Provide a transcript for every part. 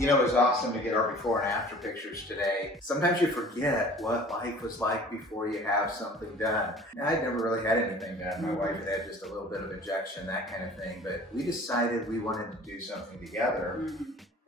You know, it was awesome to get our before and after pictures today. Sometimes you forget what life was like before you have something done. I'd never really had anything done. My wife had just a little bit of injection, that kind of thing. But we decided we wanted to do something together.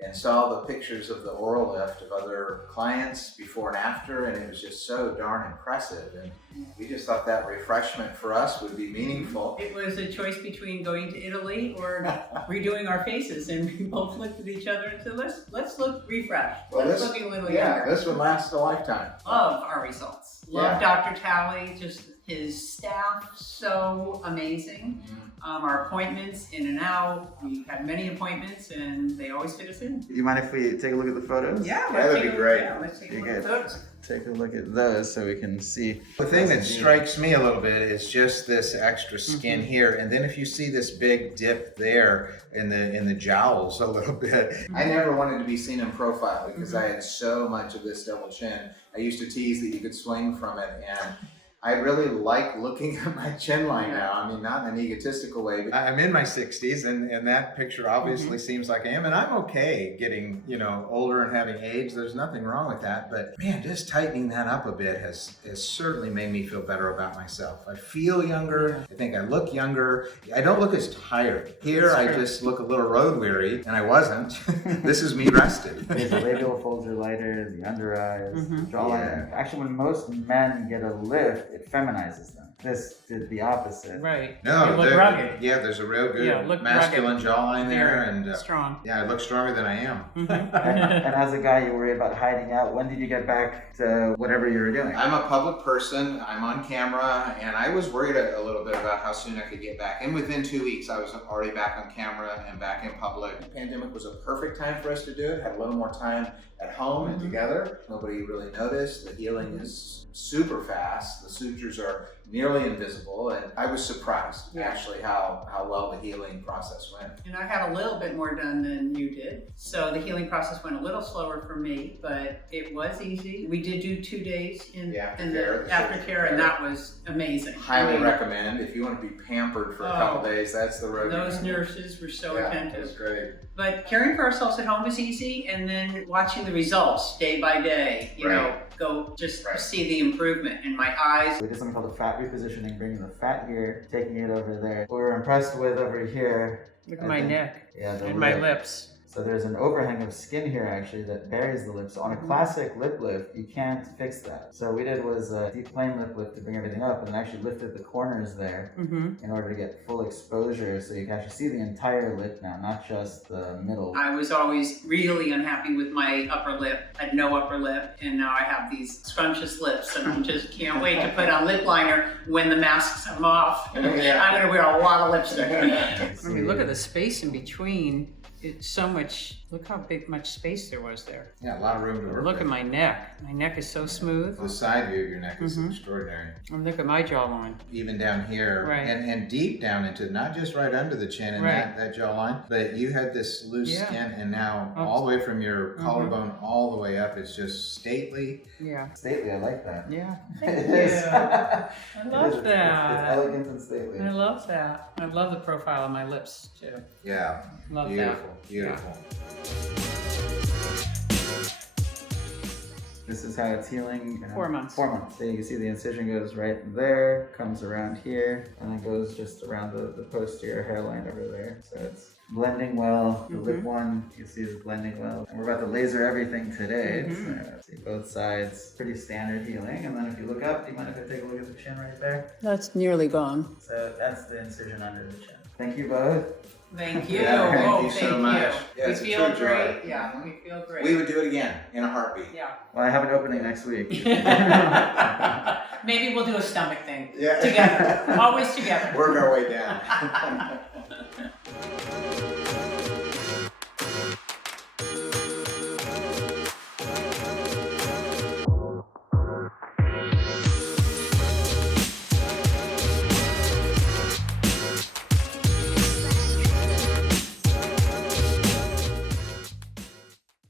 And saw the pictures of the AuraLyft of other clients before and after, and it was just so darn impressive. And we just thought that refreshment for us would be meaningful. It was a choice between going to Italy or redoing our faces, and we both looked at each other and said, let's look refreshed. Well, let's look a little younger. This would last a lifetime. Love our results. Love Dr. Talei, just his staff, so amazing. Our appointments in and out. We had many appointments and they always fit us in. Do you mind if we take a look at the photos? Yeah, that'd be great. Yeah, let's take a look at those. Take a look at those so we can see. The thing that strikes me a little bit is just this extra skin here, and then if you see this big dip there in the jowls a little bit. I never wanted to be seen in profile because I had so much of this double chin. I used to tease that you could swing from it, and I really like looking at my chin line now. I mean, not in an egotistical way, but I'm in my 60s, and that picture obviously seems like I am, and I'm okay getting, older and having age. There's nothing wrong with that, but man, just tightening that up a bit has certainly made me feel better about myself. I feel younger. I think I look younger. I don't look as tired. Here, I just look a little road weary, and I wasn't. This is me rested. The labial folds are lighter, the under eyes, the jawline. Yeah. Actually, when most men get a lift, it feminizes them. This did the opposite. Right. No, look rugged. Yeah, there's a real good masculine jawline there, and strong. Yeah, I look stronger than I am. And as a guy, you worry about hiding out. When did you get back to whatever you were doing? I'm a public person. I'm on camera, and I was worried a little bit about how soon I could get back. And within 2 weeks, I was already back on camera and back in public. The pandemic was a perfect time for us to do it. Had a little more time at home and together. Nobody really noticed. The healing is super fast. The sutures are nearly invisible, and I was surprised actually how well the healing process went. And I had a little bit more done than you did, so the healing process went a little slower for me, but it was easy. We did do 2 days in the aftercare, and that was amazing. Highly recommend if you want to be pampered for a couple days. That's the road. Those nurses were so attentive. It was great. But caring for ourselves at home is easy, and then watching the results day by day, you know, go just see the improvement in my eyes. We did something called a fat repositioning, bringing the fat here, taking it over there. What we were impressed with over here. Look at my neck and my lips. So there's an overhang of skin here actually that buries the lip. So on a classic lip lift, you can't fix that. So what we did was a deep plane lip lift to bring everything up, and then actually lifted the corners there in order to get full exposure, so you can actually see the entire lip now, not just the middle. I was always really unhappy with my upper lip. I had no upper lip, and now I have these scrumptious lips, and I just can't wait to put on lip liner when the masks come off. I'm gonna wear a lot of lipstick. I mean, look at the space in between. It's so much, look how much space there was there. Yeah, a lot of room to work Look at my neck. My neck is so smooth. The side view of your neck is extraordinary. And look at my jawline. Even down here, and deep down into, not just right under the chin and that jawline, but you had this loose skin, and now all the way from your collarbone all the way up, it's just stately. Yeah. Stately, I like that. Yeah. It is. I love that. It's elegant and stately. I love that. I love the profile of my lips too. Yeah. Love beautiful. that. Beautiful. This is how it's healing. 4 months. 4 months. So you can see the incision goes right there, comes around here, and then goes just around the posterior hairline over there. So it's blending well. The lip one, you can see is blending well. And we're about to laser everything today. So see both sides. Pretty standard healing. And then if you look up, do you mind if I take a look at the chin right there? That's nearly gone. So that's the incision under the chin. Thank you both. Thank you. Thank you so much. Yeah, we feel great. Yeah, we feel great. We would do it again in a heartbeat. Yeah. Well, I have an opening next week. Maybe we'll do a stomach thing. Yeah. Together. Always together. Work our way down.